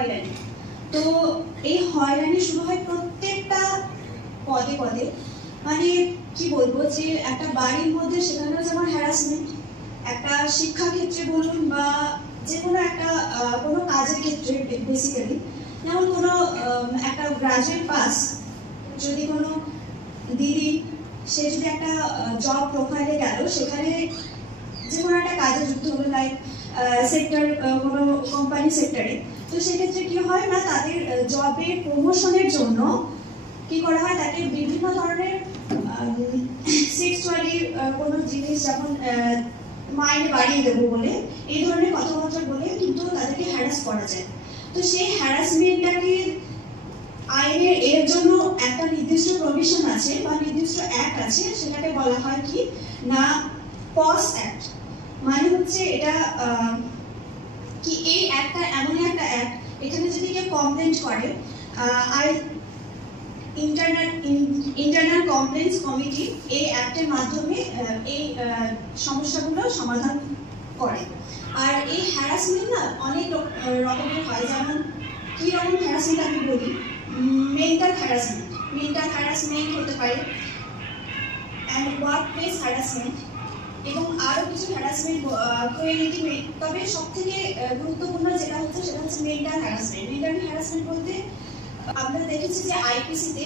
হয়রানি। তো এই হয়রানি শুরু হয় প্রত্যেকটা পদে পদে, মানে কি বলবো, যে একটা বাড়ির মধ্যে সেখানেও যেমন হ্যারাসমেন্ট, একটা শিক্ষাক্ষেত্রে বলুন বা যে কোনো একটা কোনো কাজের ক্ষেত্রে, বেসিক্যালি যেমন কোনো একটা গ্রাজুয়েট পাস যদি কোনো দিদি, সে যদি একটা জব প্রোফাইলে গেল, সেখানে যে কোনো একটা কাজে যুক্ত হলো, লাইক সেক্টর, কোনো কোম্পানি সেক্টরে, তো সেক্ষেত্রে কি হয় না, তাদের জবের প্রমোশনের জন্য কি করা হয়, তাকে বিভিন্ন ধরনের সেক্সুয়ালি কোনো জিনিস, যেমন মাইনে বাড়িয়ে দেবো বলে, এই ধরনের কথাবার্তা বলে কিন্তু তাদেরকে হ্যারাস করা যায়। তো সেই হ্যারাসমেন্টটাকে আইনের এর জন্য একটা নির্দিষ্ট প্রভিশন আছে বা নির্দিষ্ট অ্যাক্ট আছে, সেটাকে বলা হয় কি না পস অ্যাক্ট। মানে হচ্ছে এটা কি, এই অ্যাক্টটা এমন একটা অ্যাক্ট, এখানে যদি কেউ কমপ্লেন্ট করে, ইন্টারনাল কমপ্লেন্টস কমিটি এই অ্যাক্টের মাধ্যমে এই সমস্যাগুলো সমাধান করে। আর এই হ্যারাসমেন্ট না অনেক রকমের হয়, যেমন কি রকম হ্যারাসমেন্ট আমি বলি, মেন্টাল হ্যারাসমেন্ট হতে পারে, অ্যান্ড ওয়ার্ক প্লেস হ্যারাসমেন্ট, এবং আরও কিছু হ্যারাসমেন্ট কোয়েলিটি। তবে সব থেকে গুরুত্বপূর্ণ যেটা হচ্ছে সেটা হচ্ছে মেন্টাল হ্যারাসমেন্ট বলতে আমরা দেখেছি যে আইপিসিতে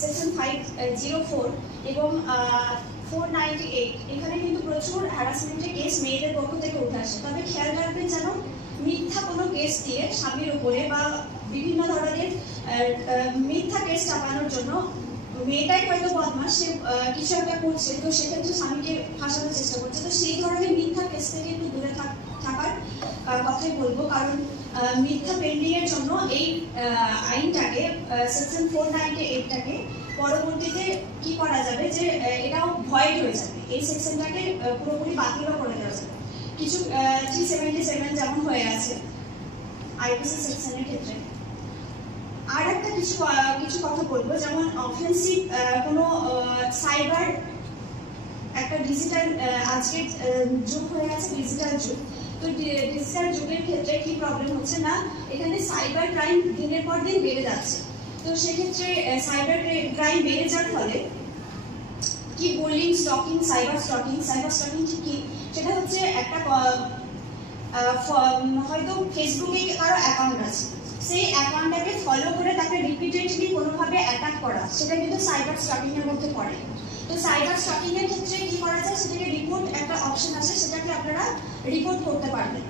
সেকশন 504 এবং 498 এখানে কিন্তু প্রচুর হ্যারাসমেন্টের কেস মেয়েদের পক্ষ থেকে উঠে আসে। তবে খেয়াল রাখবেন যেন মিথ্যা কোনো কেস দিয়ে স্বামীর উপরে বা বিভিন্ন ধরনের মিথ্যা কেস চাপানোর জন্য, মেয়েটাই হয়তো বদমাস, সে কিছু একটা করছে, তো সেক্ষেত্রে স্বামীকে ফাঁসানোর চেষ্টা করছে, তো সেই ধরনের মিথ্যা কেস থেকে একটু দূরে থাকার কথাই বলবো। কারণ মিথ্যা পেন্ডিং এর জন্য এই আইনটাকে, সেকশন 498টাকে পরবর্তীতে কি করা যাবে, যে এটাও ভয়েড হয়ে যাবে, এই সেকশনটাকে পুরোপুরি বাতিলও করে দেওয়া যাবে। কিছু 377 যেমন হয়ে আছে আইপিসি সেকশনের ক্ষেত্রে। আর একটা কিছু কথা বলবো, যেমন অফেন্সিভ কোনো সাইবার, একটা ডিজিটাল, আজকের যুগ হয়ে গেছে ডিজিটাল যুগ, তো ডিজিটাল যুগের ক্ষেত্রে কি প্রবলেম হচ্ছে না, এখানে সাইবার ক্রাইম দিনের পর দিন বেড়ে যাচ্ছে। তো সেক্ষেত্রে সাইবার ক্রাইম বেড়ে যাওয়ার ফলে কি, বুলিং, স্টকিং, সাইবার স্টকিং কি, সেটা হচ্ছে একটা হয়তো ফেসবুকে কারো অ্যাকাউন্ট আছে, সেই অ্যাকাউন্টটাকে ফলো করে তাকে রিপিটেডলি কোনোভাবে অ্যাটাক করা, সেটা কিন্তু সাইবার স্টকিং এর মধ্যে পড়ে। তো সাইবার স্টকিং এর ক্ষেত্রে কি করা যায়, সেটাকে রিপোর্ট, একটা অপশন আছে, সেটাকে আপনারা রিপোর্ট করতে পারবেন।